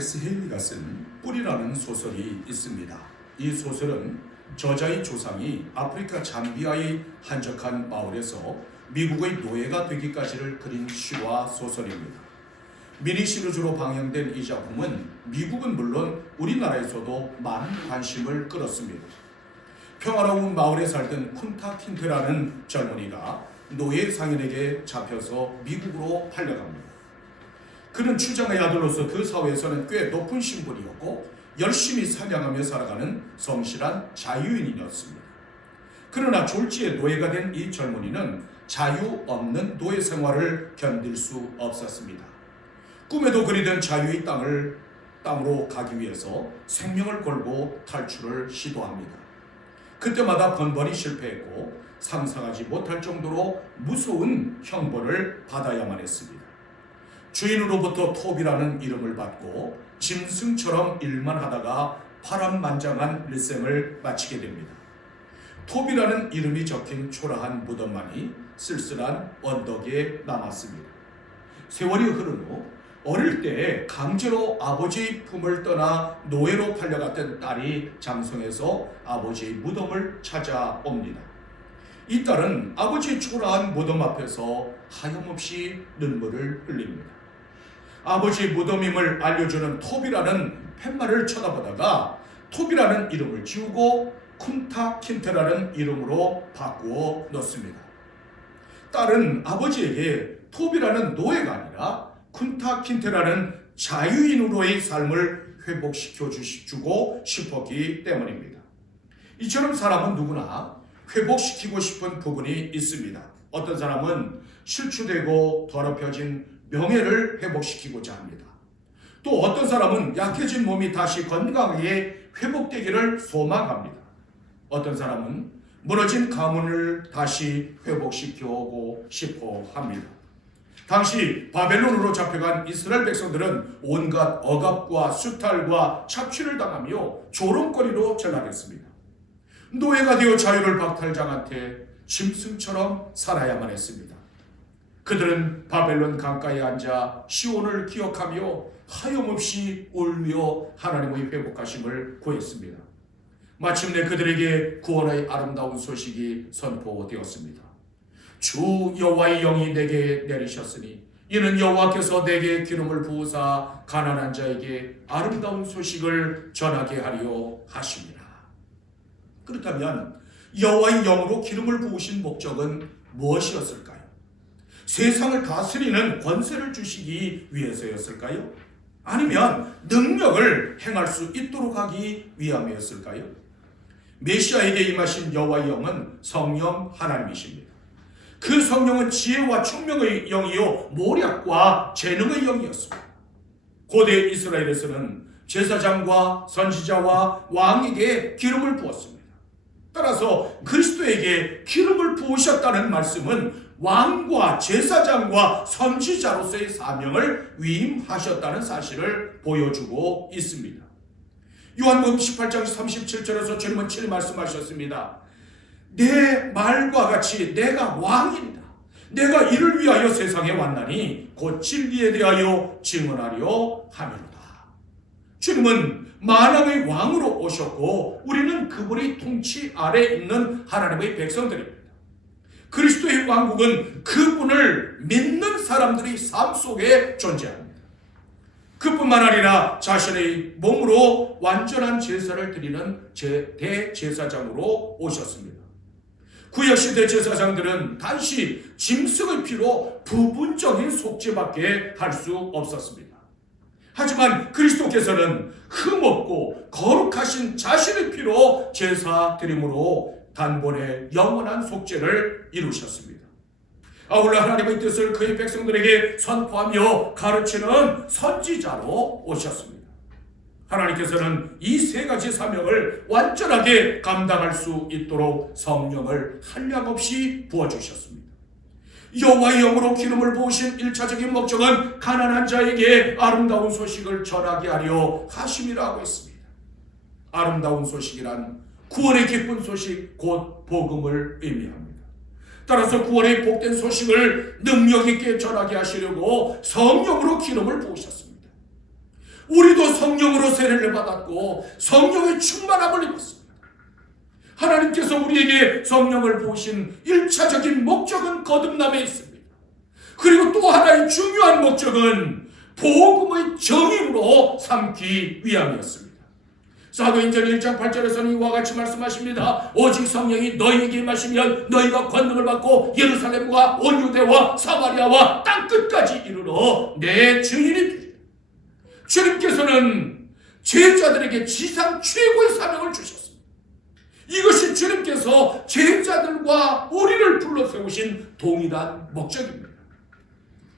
알렉스 헤일리가 쓴 뿌리라는 소설이 있습니다. 이 소설은 저자의 조상이 아프리카 잠비아의 한적한 마을에서 미국의 노예가 되기까지를 그린 실화 소설입니다. 미니 시리즈로 방영된 이 작품은 미국은 물론 우리나라에서도 많은 관심을 끌었습니다. 평화로운 마을에 살던 쿤타 킨테라는 젊은이가 노예 상인에게 잡혀서 미국으로 팔려갑니다. 그는 추장의 아들로서 그 사회에서는 꽤 높은 신분이었고 열심히 사냥하며 살아가는 성실한 자유인이었습니다. 그러나 졸지에 노예가 된 이 젊은이는 자유 없는 노예 생활을 견딜 수 없었습니다. 꿈에도 그리던 자유의 땅으로 가기 위해서 생명을 걸고 탈출을 시도합니다. 그때마다 번번이 실패했고 상상하지 못할 정도로 무서운 형벌을 받아야만 했습니다. 주인으로부터 톱이라는 이름을 받고 짐승처럼 일만 하다가 파란만장한 일생을 마치게 됩니다. 톱이라는 이름이 적힌 초라한 무덤만이 쓸쓸한 언덕에 남았습니다. 세월이 흐른 후 어릴 때 강제로 아버지의 품을 떠나 노예로 팔려갔던 딸이 장성해서 아버지의 무덤을 찾아옵니다. 이 딸은 아버지의 초라한 무덤 앞에서 하염없이 눈물을 흘립니다. 아버지의 무덤임을 알려주는 톱이라는 팻말을 쳐다보다가 톱이라는 이름을 지우고 쿤타 킨테라는 이름으로 바꾸어 놓습니다. 딸은 아버지에게 톱이라는 노예가 아니라 쿤타 킨테라는 자유인으로의 삶을 회복시켜주고 싶었기 때문입니다. 이처럼 사람은 누구나 회복시키고 싶은 부분이 있습니다. 어떤 사람은 실추되고 더럽혀진 명예를 회복시키고자 합니다. 또 어떤 사람은 약해진 몸이 다시 건강하게 회복되기를 소망합니다. 어떤 사람은 무너진 가문을 다시 회복시켜오고 싶어 합니다. 당시 바벨론으로 잡혀간 이스라엘 백성들은 온갖 억압과 수탈과 착취를 당하며 조롱거리로 전락했습니다. 노예가 되어 자유를 박탈당한 채 짐승처럼 살아야만 했습니다. 그들은 바벨론 강가에 앉아 시온을 기억하며 하염없이 울며 하나님의 회복하심을 구했습니다. 마침내 그들에게 구원의 아름다운 소식이 선포되었습니다. 주 여호와의 영이 내게 내리셨으니 이는 여호와께서 내게 기름을 부으사 가난한 자에게 아름다운 소식을 전하게 하려 하심이라. 그렇다면 여호와의 영으로 기름을 부으신 목적은 무엇이었을까요? 세상을 다스리는 권세를 주시기 위해서였을까요? 아니면 능력을 행할 수 있도록 하기 위함이었을까요? 메시아에게 임하신 여호와의 영은 성령 하나님이십니다. 그 성령은 지혜와 총명의 영이요 모략과 재능의 영이었습니다. 고대 이스라엘에서는 제사장과 선지자와 왕에게 기름을 부었습니다. 따라서 그리스도에게 기름을 부으셨다는 말씀은 왕과 제사장과 선지자로서의 사명을 위임하셨다는 사실을 보여주고 있습니다. 요한복음 18장 37절에서 주님은 친히 말씀하셨습니다. 내 말과 같이 내가 왕이다. 내가 이를 위하여 세상에 왔나니 곧 진리에 대하여 증언하려 함이로다. 주님은 만왕의 왕으로 오셨고 우리는 그분의 통치 아래 있는 하나님의 백성들입니다. 그리스도의 왕국은 그분을 믿는 사람들의 삶 속에 존재합니다. 그뿐만 아니라 자신의 몸으로 완전한 제사를 드리는 대제사장으로 오셨습니다. 구약시대 제사장들은 단지 짐승의 피로 부분적인 속죄밖에 할 수 없었습니다. 하지만 그리스도께서는 흠없고 거룩하신 자신의 피로 제사 드림으로 단번에 영원한 속죄를 이루셨습니다. 아울러 하나님의 뜻을 그의 백성들에게 선포하며 가르치는 선지자로 오셨습니다. 하나님께서는 이 세 가지 사명을 완전하게 감당할 수 있도록 성령을 한량없이 부어주셨습니다. 여호와의 영으로 기름을 부으신 1차적인 목적은 가난한 자에게 아름다운 소식을 전하게 하려 하심이라고 했습니다. 아름다운 소식이란 구원의 기쁜 소식, 곧 복음을 의미합니다. 따라서 구원의 복된 소식을 능력 있게 전하게 하시려고 성령으로 기름을 부으셨습니다. 우리도 성령으로 세례를 받았고 성령의 충만함을 입었습니다. 하나님께서 우리에게 성령을 부으신 1차적인 목적은 거듭남에 있습니다. 그리고 또 하나의 중요한 목적은 복음의 정의로 삼기 위함이었습니다. 사도행전 1장 8절에서는 이와 같이 말씀하십니다. 오직 성령이 너희에게 임하시면 너희가 권능을 받고 예루살렘과 온 유대와 사마리아와 땅끝까지 이르러 내 증인이 되리라. 주님께서는 제자들에게 지상 최고의 사명을 주셨습니다. 이것이 주님께서 제자들과 우리를 불러 세우신 동일한 목적입니다.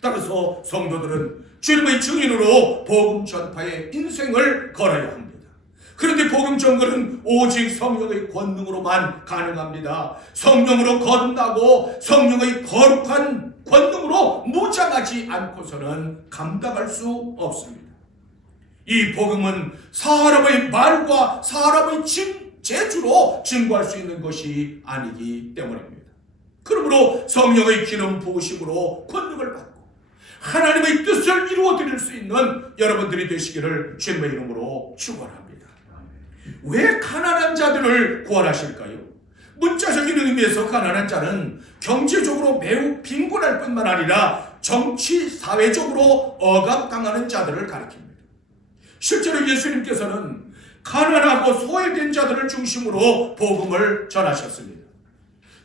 따라서 성도들은 주님의 증인으로 복음 전파에 인생을 걸어야 합니다. 그런데 복음 전거는 오직 성령의 권능으로만 가능합니다. 성령으로 거듭나고 성령의 거룩한 권능으로 무장하지 않고서는 감당할 수 없습니다. 이 복음은 사람의 말과 사람의 재주로 증거할 수 있는 것이 아니기 때문입니다. 그러므로 성령의 기름 부으심으로 권능을 받고 하나님의 뜻을 이루어드릴 수 있는 여러분들이 되시기를 주님의 이름으로 축원합니다. 왜 가난한 자들을 구원하실까요? 문자적인 의미에서 가난한 자는 경제적으로 매우 빈곤할 뿐만 아니라 정치, 사회적으로 억압당하는 자들을 가리킵니다. 실제로 예수님께서는 가난하고 소외된 자들을 중심으로 복음을 전하셨습니다.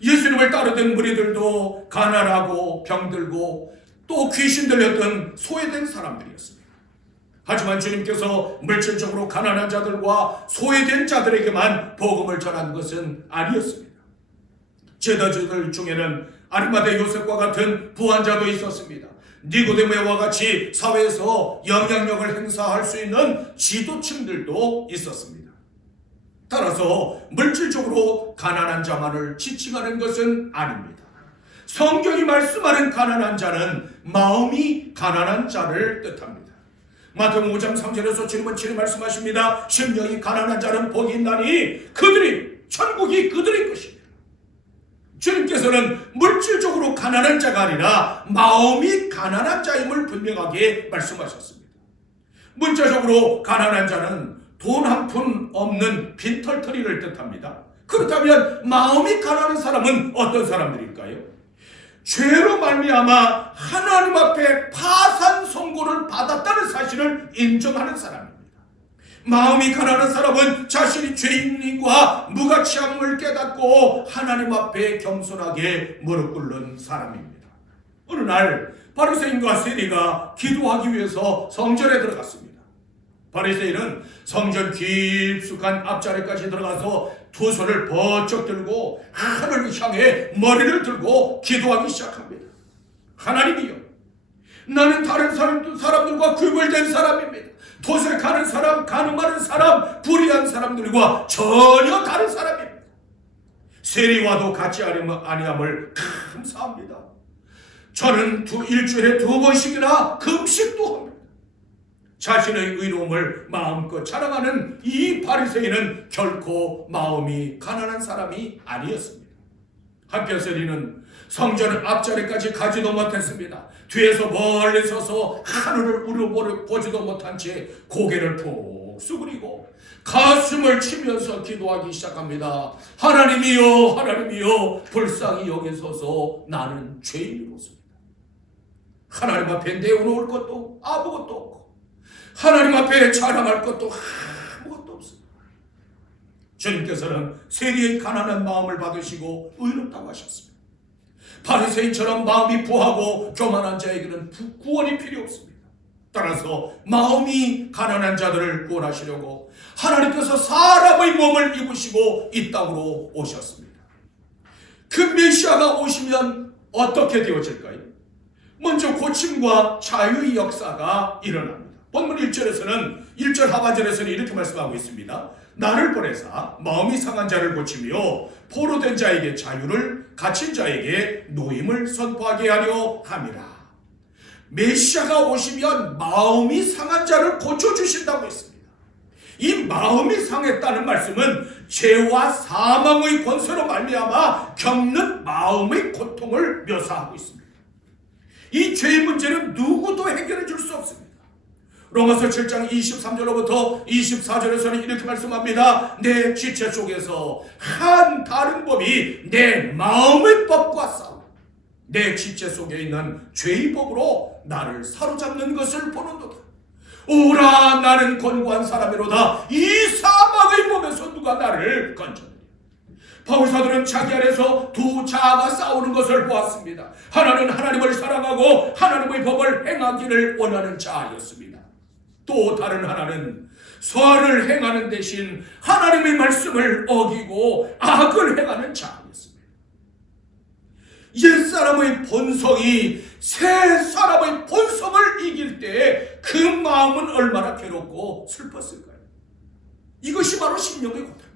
예수님을 따르던 무리들도 가난하고 병들고 또 귀신 들렸던 소외된 사람들이었습니다. 하지만 주님께서 물질적으로 가난한 자들과 소외된 자들에게만 복음을 전한 것은 아니었습니다. 제자들 중에는 아리마대 요셉과 같은 부한자도 있었습니다. 니고데모와 같이 사회에서 영향력을 행사할 수 있는 지도층들도 있었습니다. 따라서 물질적으로 가난한 자만을 지칭하는 것은 아닙니다. 성경이 말씀하는 가난한 자는 마음이 가난한 자를 뜻합니다. 마태복음 5장 3절에서 주님은 친히 말씀하십니다. 심령이 가난한 자는 복이 있나니 천국이 그들의 것입니다. 주님께서는 물질적으로 가난한 자가 아니라 마음이 가난한 자임을 분명하게 말씀하셨습니다. 문자적으로 가난한 자는 돈 한 푼 없는 빈털터리를 뜻합니다. 그렇다면 마음이 가난한 사람은 어떤 사람들일까요? 죄로 말미암아 하나님 앞에 파산 선고를 받았다는 사실을 인정하는 사람입니다. 마음이 가난한 사람은 자신이 죄인과 무가치함을 깨닫고 하나님 앞에 겸손하게 무릎 꿇는 사람입니다. 어느 날 바리새인과 세리가 기도하기 위해서 성전에 들어갔습니다. 바리새인은 성전 깊숙한 앞자리까지 들어가서 두 손을 번쩍 들고 하늘을 향해 머리를 들고 기도하기 시작합니다. 하나님이여, 나는 다른 사람들과 구별된 사람입니다. 도색하는 사람, 가늠하는 사람, 불의한 사람들과 전혀 다른 사람입니다. 세리와도 같이 아니함을 감사합니다. 저는 일주일에 2번씩이나 금식도 합니다. 자신의 의로움을 마음껏 자랑하는 이 바리새인은 결코 마음이 가난한 사람이 아니었습니다. 한편 세리는 성전 앞자리까지 가지도 못했습니다. 뒤에서 멀리 서서 하늘을 우러보지도 못한 채 고개를 푹 수그리고 가슴을 치면서 기도하기 시작합니다. 하나님이여, 하나님이여, 불쌍히 여기소서. 나는 죄인이로소이다. 하나님 앞에 내어놓을 것도 아무것도 없고 하나님 앞에 자랑할 것도 아무것도 없습니다. 주님께서는 세리의 가난한 마음을 받으시고 의롭다고 하셨습니다. 바리새인처럼 마음이 부하고 교만한 자에게는 구원이 필요 없습니다. 따라서 마음이 가난한 자들을 구원하시려고 하나님께서 사람의 몸을 입으시고 이 땅으로 오셨습니다. 그 메시아가 오시면 어떻게 되어질까요? 먼저 고침과 자유의 역사가 일어납니다. 본문 1절에서는 1절 하반절에서는 이렇게 말씀하고 있습니다. 나를 보내사 마음이 상한 자를 고치며 포로된 자에게 자유를, 갇힌 자에게 노임을 선포하게 하려 함이라. 메시아가 오시면 마음이 상한 자를 고쳐주신다고 했습니다. 이 마음이 상했다는 말씀은 죄와 사망의 권세로 말미암아 겪는 마음의 고통을 묘사하고 있습니다. 이 죄의 문제는 누구도 해결해 줄 수 없습니다. 로마서 7장 23절로부터 24절에서는 이렇게 말씀합니다. 내 지체 속에서 한 다른 법이 내 마음의 법과 싸워 내 지체 속에 있는 죄의 법으로 나를 사로잡는 것을 보는도다. 오라, 나는 곤고한 사람이로다. 이 사망의 몸에서 누가 나를 건져내리. 바울사도는 자기 안에서 두 자아가 싸우는 것을 보았습니다. 하나는 하나님을 사랑하고 하나님의 법을 행하기를 원하는 자아였습니다. 또 다른 하나는 선을 행하는 대신 하나님의 말씀을 어기고 악을 행하는 자아였습니다. 옛사람의 본성이 새 사람의 본성을 이길 때 그 마음은 얼마나 괴롭고 슬펐을까요? 이것이 바로 심령의 고통입니다.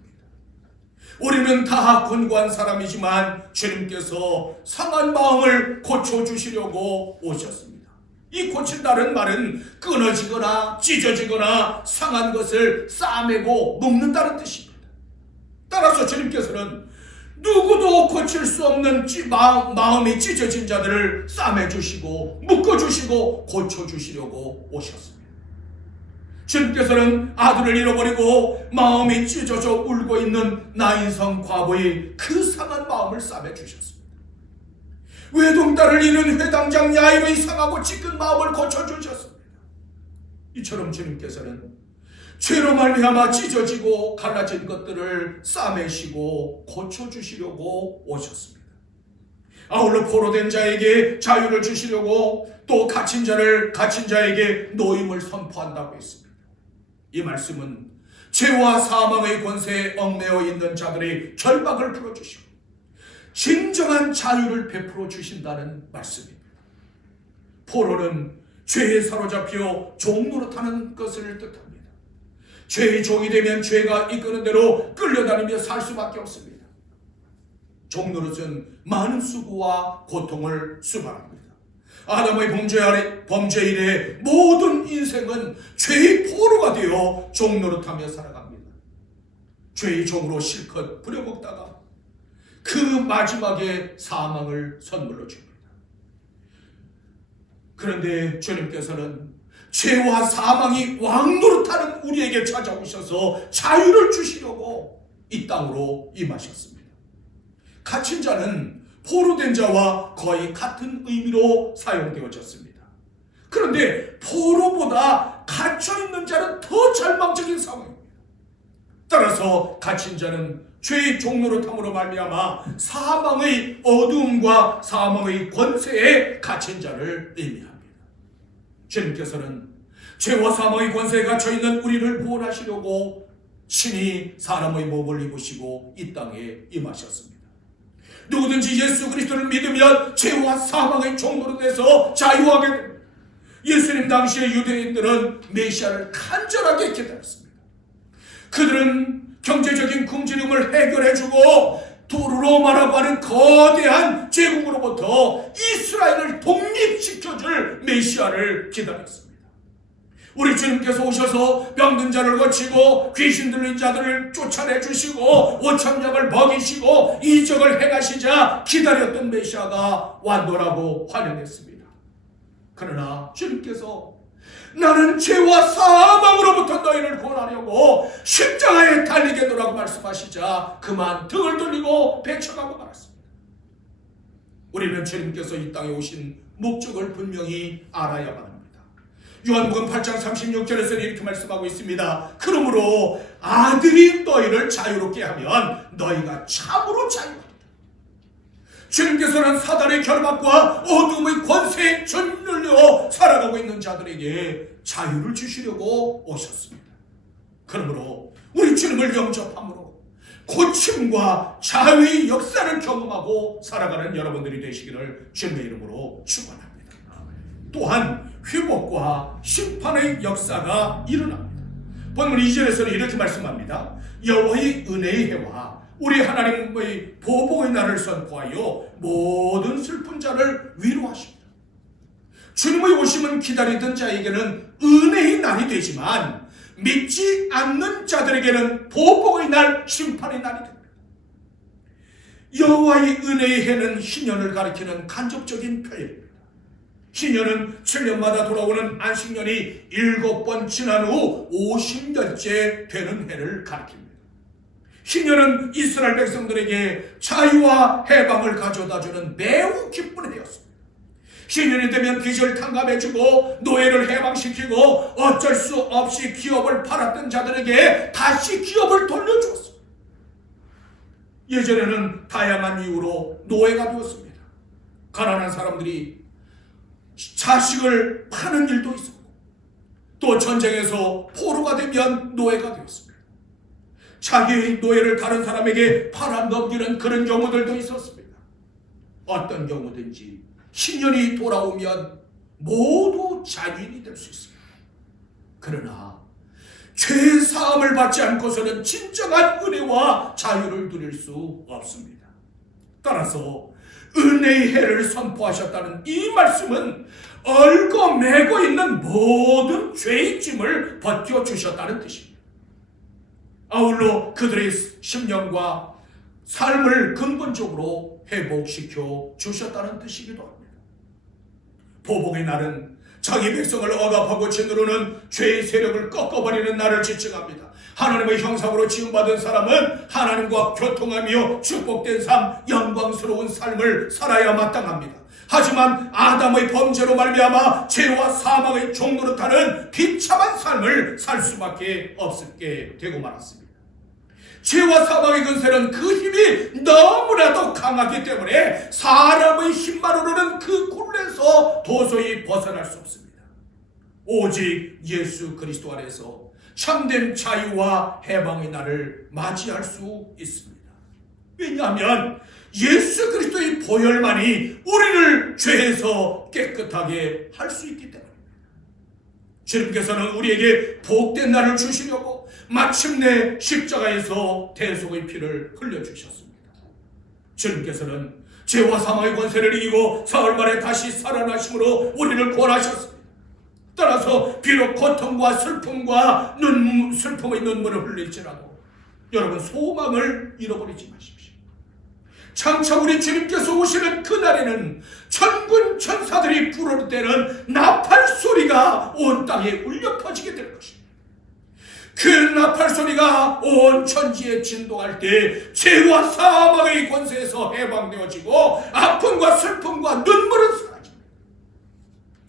우리는 다 곤고한 사람이지만 주님께서 상한 마음을 고쳐주시려고 오셨습니다. 이 고친다는 말은 끊어지거나 찢어지거나 상한 것을 싸매고 묶는다는 뜻입니다. 따라서 주님께서는 누구도 고칠 수 없는 마음이 찢어진 자들을 싸매주시고 묶어주시고 고쳐주시려고 오셨습니다. 주님께서는 아들을 잃어버리고 마음이 찢어져 울고 있는 나인성 과부의 그 상한 마음을 싸매주셨습니다. 외동딸을 잃은 회당장 야일의 상하고 찢은 마음을 고쳐주셨습니다. 이처럼 주님께서는 죄로 말미암아 찢어지고 갈라진 것들을 싸매시고 고쳐주시려고 오셨습니다. 아울러 포로된 자에게 자유를 주시려고 또 갇힌 자에게 노임을 선포한다고 했습니다. 이 말씀은 죄와 사망의 권세에 얽매여 있는 자들의 결박을 풀어주시고 진정한 자유를 베풀어 주신다는 말씀입니다. 포로는 죄에 사로잡혀 종노릇하는 것을 뜻합니다. 죄의 종이 되면 죄가 이끄는 대로 끌려다니며 살 수밖에 없습니다. 종노릇은 많은 수고와 고통을 수반합니다. 아담의 범죄 이래 모든 인생은 죄의 포로가 되어 종노릇하며 살아갑니다. 죄의 종으로 실컷 부려먹다가 그 마지막에 사망을 선물로 줍니다. 그런데 주님께서는 죄와 사망이 왕노릇하는 우리에게 찾아오셔서 자유를 주시려고 이 땅으로 임하셨습니다. 갇힌 자는 포로된 자와 거의 같은 의미로 사용되어졌습니다. 그런데 포로보다 갇혀있는 자는 더 절망적인 상황입니다. 따라서 갇힌 자는 죄의 종노릇함으로 말미암아 사망의 어두움과 사망의 권세에 갇힌 자를 의미합니다. 주님께서는 죄와 사망의 권세에 갇혀있는 우리를 구원하시려고 친히 사람의 몸을 입으시고 이 땅에 임하셨습니다. 누구든지 예수 그리스도를 믿으면 죄와 사망의 종노릇에서 자유하게 됩니다. 예수님 당시의 유대인들은 메시아를 간절하게 기다렸습니다. 그들은 경제적인 굶주림을 해결해주고 로마라고 하는 거대한 제국으로부터 이스라엘을 독립시켜줄 메시아를 기다렸습니다. 우리 주님께서 오셔서 병든 자를 고치고 귀신 들린 자들을 쫓아내주시고 오천명을 먹이시고 이적을 행하시자 기다렸던 메시아가 완도라고 환영했습니다. 그러나 주님께서 나는 죄와 사망으로부터 너희를 구원하려고 십자가에 달리겠노라고 말씀하시자 그만 등을 돌리고 배쳐가고 말았습니다. 우리는 주님께서 이 땅에 오신 목적을 분명히 알아야만 합니다. 요한복음 8장 36절에서는 이렇게 말씀하고 있습니다. 그러므로 아들이 너희를 자유롭게 하면 너희가 참으로 자유하리라. 주님께서는 사단의 결박과 어둠의 권세에 짓눌려 살아가고 있는 자들에게 자유를 주시려고 오셨습니다. 그러므로 우리 주님을 영접함으로 고침과 자유의 역사를 경험하고 살아가는 여러분들이 되시기를 주님의 이름으로 축원합니다. 또한 회복과 심판의 역사가 일어납니다. 본문 2절에서는 이렇게 말씀합니다. 여호와의 은혜의 해와 우리 하나님의 보복의 날을 선포하여 모든 슬픈 자를 위로하십니다. 주님의 오심은 기다리던 자에게는 은혜의 날이 되지만 믿지 않는 자들에게는 보복의 날, 심판의 날이 됩니다. 여호와의 은혜의 해는 희년을 가리키는 간접적인 표현입니다. 신년은 7년마다 돌아오는 안식년이 7번 지난 후 50년째 되는 해를 가리킵니다. 신년은 이스라엘 백성들에게 자유와 해방을 가져다주는 매우 기쁜 해였습니다. 신년이 되면 빚을 탕감해주고 노예를 해방시키고 어쩔 수 없이 기업을 팔았던 자들에게 다시 기업을 돌려주었습니다. 예전에는 다양한 이유로 노예가 되었습니다. 가난한 사람들이 자식을 파는 일도 있었고, 또 전쟁에서 포로가 되면 노예가 되었습니다. 자기의 노예를 다른 사람에게 팔아넘기는 그런 경우들도 있었습니다. 어떤 경우든지 신년이 돌아오면 모두 자유인이 될 수 있습니다. 그러나 죄 사함을 받지 않고서는 진정한 은혜와 자유를 누릴 수 없습니다. 따라서 은혜의 해를 선포하셨다는 이 말씀은 얽어매고 있는 모든 죄의 짐을 벗겨주셨다는 뜻입니다. 아울러 그들의 심령과 삶을 근본적으로 회복시켜 주셨다는 뜻이기도 합니다. 보복의 날은 자기 백성을 억압하고 짓누르는 죄의 세력을 꺾어버리는 날을 지칭합니다. 하나님의 형상으로 지음받은 사람은 하나님과 교통하며 축복된 삶, 영광스러운 삶을 살아야 마땅합니다. 하지만 아담의 범죄로 말미암아 죄와 사망의 종노릇하는 비참한 삶을 살 수밖에 없게 되고 말았습니다. 죄와 사망의 근세는 그 힘이 너무나도 강하기 때문에 사람의 힘만으로는 그 굴레에서 도저히 벗어날 수 없습니다. 오직 예수 그리스도 안에서 참된 자유와 해방의 날을 맞이할 수 있습니다. 왜냐하면 예수 그리스도의 보혈만이 우리를 죄에서 깨끗하게 할 수 있기 때문입니다. 주님께서는 우리에게 복된 날을 주시려고 마침내 십자가에서 대속의 피를 흘려주셨습니다. 주님께서는 죄와 사망의 권세를 이기고 사흘 만에 다시 살아나심으로 우리를 구원하셨습니다. 따라서 비록 고통과 슬픔의 눈물을 흘릴지라도 여러분 소망을 잃어버리지 마십시오. 장차 우리 주님께서 오시는 그날에는 천군 천사들이 부르짖는 나팔 소리가 온 땅에 울려 퍼지게 될 것입니다. 그 나팔 소리가 온 천지에 진동할 때 죄와 사망의 권세에서 해방되어지고 아픔과 슬픔과 눈물은 사라집니다.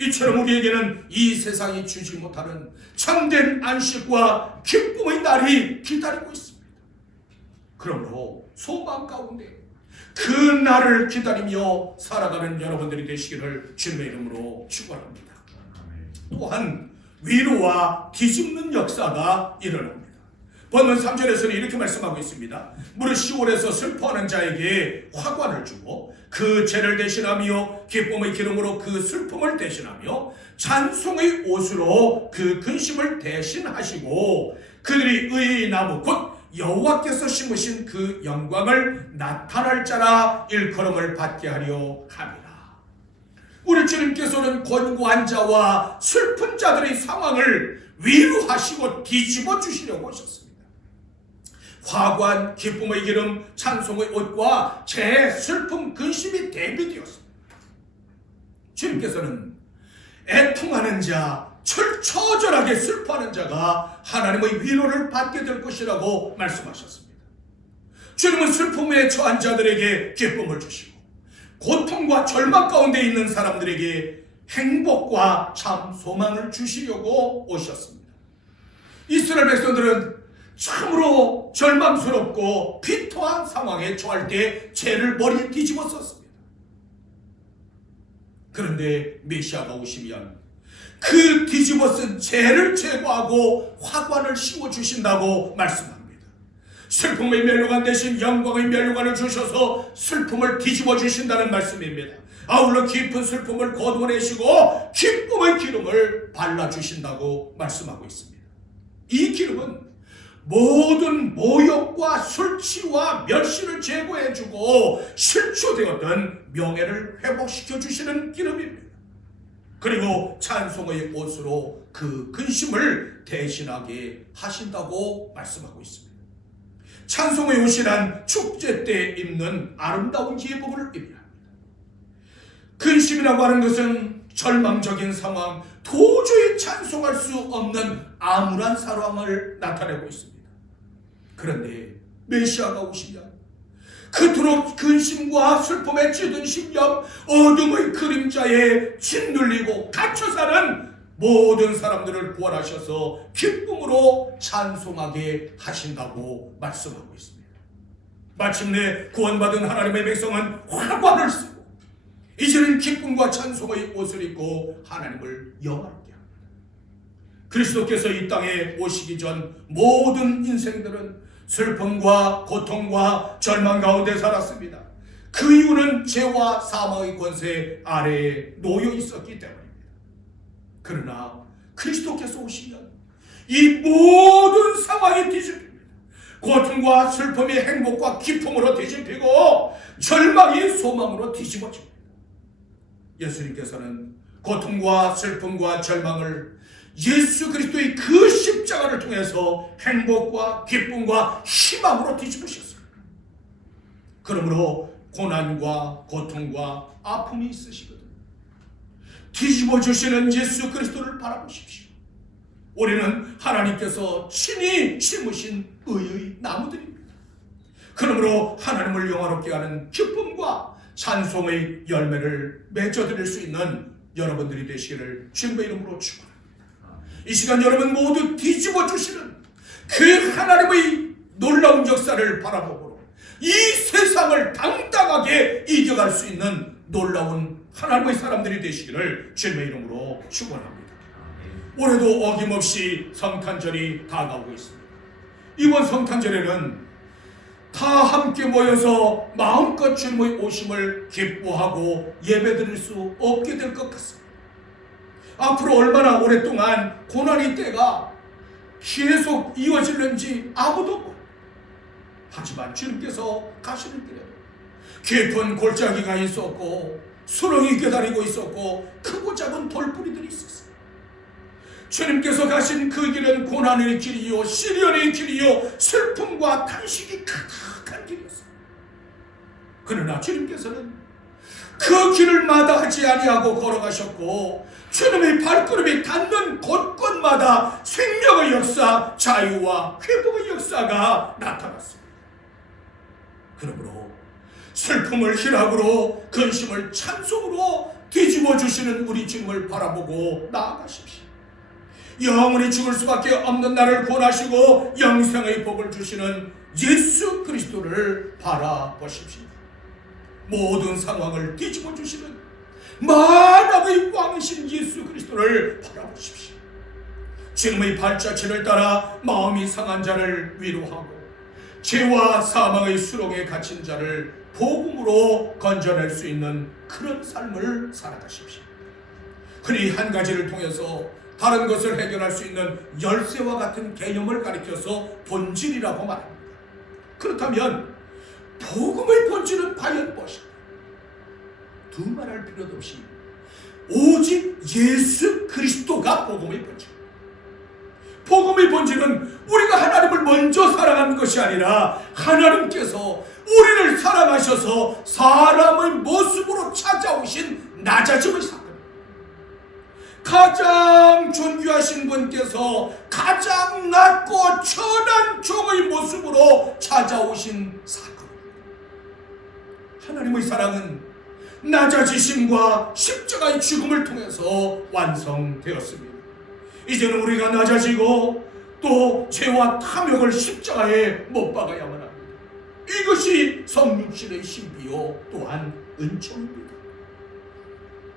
이처럼 우리에게는 이 세상이 주지 못하는 참된 안식과 기쁨의 날이 기다리고 있습니다. 그러므로 소망 가운데 그 날을 기다리며 살아가는 여러분들이 되시기를 주님의 이름으로 축원합니다. 또한 위로와 뒤집는 역사가 일어납니다. 본문 3절에서는 이렇게 말씀하고 있습니다. 무릇 시온에서 슬퍼하는 자에게 화관을 주고 그 죄를 대신하며 기쁨의 기름으로 그 슬픔을 대신하며 찬송의 옷으로 그 근심을 대신하시고 그들이 의의 나무 곧 여호와께서 심으신 그 영광을 나타날 자라 일컬음을 받게 하려 합니다. 우리 주님께서는 권고한 자와 슬픈 자들의 상황을 위로하시고 뒤집어 주시려고 하셨습니다. 화관, 기쁨의 기름, 찬송의 옷과 제 슬픔, 근심이 대비되었습니다. 주님께서는 애통하는 자, 처절하게 슬퍼하는 자가 하나님의 위로를 받게 될 것이라고 말씀하셨습니다. 주님은 슬픔에 처한 자들에게 기쁨을 주시고 고통과 절망 가운데 있는 사람들에게 행복과 참 소망을 주시려고 오셨습니다. 이스라엘 백성들은 참으로 절망스럽고 비토한 상황에 처할 때 죄를 머리에 뒤집어 썼습니다. 그런데 메시아가 오시면 그 뒤집어 쓴 죄를 제거하고 화관을 씌워주신다고 말씀합니다. 슬픔의 면류관 대신 영광의 면류관을 주셔서 슬픔을 뒤집어 주신다는 말씀입니다. 아울러 깊은 슬픔을 거두어내시고 기쁨의 기름을 발라주신다고 말씀하고 있습니다. 이 기름은 모든 모욕과 술취와 멸시를 제거해주고 실추되었던 명예를 회복시켜 주시는 기름입니다. 그리고 찬송의 옷으로 그 근심을 대신하게 하신다고 말씀하고 있습니다. 찬송의 옷이란 축제 때 입는 아름다운 예복을 의미합니다. 근심이라고 하는 것은 절망적인 상황, 도저히 찬송할 수 없는 암울한 상황을 나타내고 있습니다. 그런데 메시아가 오시면 그토록 근심과 슬픔에 찌든 심령, 어둠의 그림자에 짓눌리고 갇혀 사는 모든 사람들을 구원하셔서 기쁨으로 찬송하게 하신다고 말씀하고 있습니다. 마침내 구원받은 하나님의 백성은 화관을 쓰고 이제는 기쁨과 찬송의 옷을 입고 하나님을 영화롭게 합니다. 그리스도께서 이 땅에 오시기 전 모든 인생들은 슬픔과 고통과 절망 가운데 살았습니다. 그 이유는 죄와 사망의 권세 아래에 놓여 있었기 때문입니다. 그러나 그리스도께서 오시면 이 모든 상황이 뒤집힙니다. 고통과 슬픔이 행복과 기쁨으로 뒤집히고 절망이 소망으로 뒤집어집니다. 예수님께서는 고통과 슬픔과 절망을 예수 그리스도의 그 십자가를 통해서 행복과 기쁨과 희망으로 뒤집으셨습니다. 그러므로 고난과 고통과 아픔이 있으시거든 뒤집어 주시는 예수 그리스도를 바라보십시오. 우리는 하나님께서 친히 심으신 의의 나무들입니다. 그러므로 하나님을 영화롭게 하는 기쁨과 찬송의 열매를 맺어드릴 수 있는 여러분들이 되시기를 주님의 이름으로 축원합니다. 이 시간 여러분 모두 뒤집어 주시는 그 하나님의 놀라운 역사를 바라보므로 이 세상을 당당하게 이겨갈 수 있는 놀라운 하나님의 사람들이 되시기를 주님의 이름으로 축원합니다. 올해도 어김없이 성탄절이 다가오고 있습니다. 이번 성탄절에는 다 함께 모여서 마음껏 주님의 오심을 기뻐하고 예배드릴 수 없게 될 것 같습니다. 앞으로 얼마나 오랫동안 고난의 때가 계속 이어질는지 아무도 모릅니다. 하지만 주님께서 가시는 길에도 깊은 골짜기가 있었고 수렁이 기다리고 있었고 크고 작은 돌뿌리들이 있었어요. 주님께서 가신 그 길은 고난의 길이요 시련의 길이요 슬픔과 탄식이 가득한 길이었어요. 그러나 주님께서는 그 길을 마다하지 아니하고 걸어가셨고 주님의 발걸음이 닿는 곳곳마다 생명의 역사, 자유와 회복의 역사가 나타났습니다. 그러므로 슬픔을 희락으로, 근심을 찬송으로 뒤집어 주시는 우리 주님을 바라보고 나아가십시오. 영원히 죽을 수밖에 없는 나를 구원하시고 영생의 복을 주시는 예수 그리스도를 바라보십시오. 모든 상황을 뒤집어 주시는 만왕의 왕이신 예수 그리스도를 바라보십시오. 주님의 발자취를 따라 마음이 상한 자를 위로하고 죄와 사망의 수렁에 갇힌 자를 복음으로 건져낼 수 있는 그런 삶을 살아가십시오. 흔히 한 가지를 통해서 다른 것을 해결할 수 있는 열쇠와 같은 개념을 가리켜서 본질이라고 말합니다. 그렇다면 복음의 본질은 과연 무엇인가? 두말할 필요도 없이 오직 예수 그리스도가 복음의 본질. 복음의 본질은 우리가 하나님을 먼저 사랑하는 것이 아니라 하나님께서 우리를 사랑하셔서 사람의 모습으로 찾아오신 낮아짐의 사건. 가장 존귀하신 분께서 가장 낮고 천한 종의 모습으로 찾아오신 사건. 하나님의 사랑은 낮아지심과 십자가의 죽음을 통해서 완성되었습니다. 이제는 우리가 낮아지고 또 죄와 탐욕을 십자가에 못 박아야만 합니다. 이것이 성육신의 신비요 또한 은총입니다.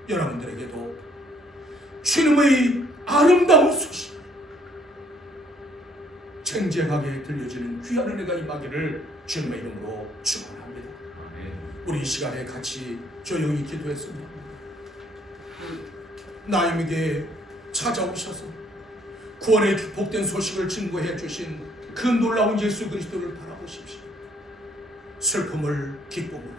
여러분들에게도 주님의 아름다운 소식 쟁쟁하게 들려지는 귀한 은혜가 임하기를 주님의 이름으로 축원합니다. 우리 이 시간에 같이 조용히 기도했습니다. 나에게 찾아오셔서 구원의 복된 소식을 증거해 주신 그 놀라운 예수 그리스도를 바라보십시오. 슬픔을 기쁨으로,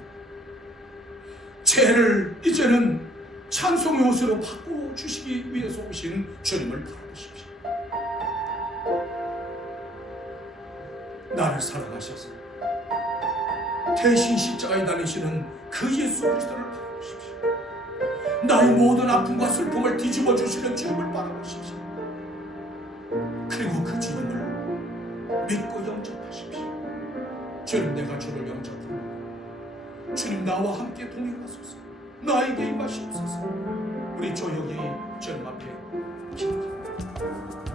죄를 이제는 찬송의 옷으로 바꾸어 주시기 위해서 오신 주님을 바라보십시오. 나를 사랑하셔서 대신 십자가에 달리시는 그 예수 그리스도를 바라보십시오. 나의 모든 아픔과 슬픔을 뒤집어 주시는 주님을 바라보십시오. 그리고 그 주님을 믿고 영접하십시오. 주님, 내가 주를 영접합니다. 주님, 나와 함께 동행하소서. 나에게 임하시옵소서. 우리 조용히 주님 앞에 기도합니다.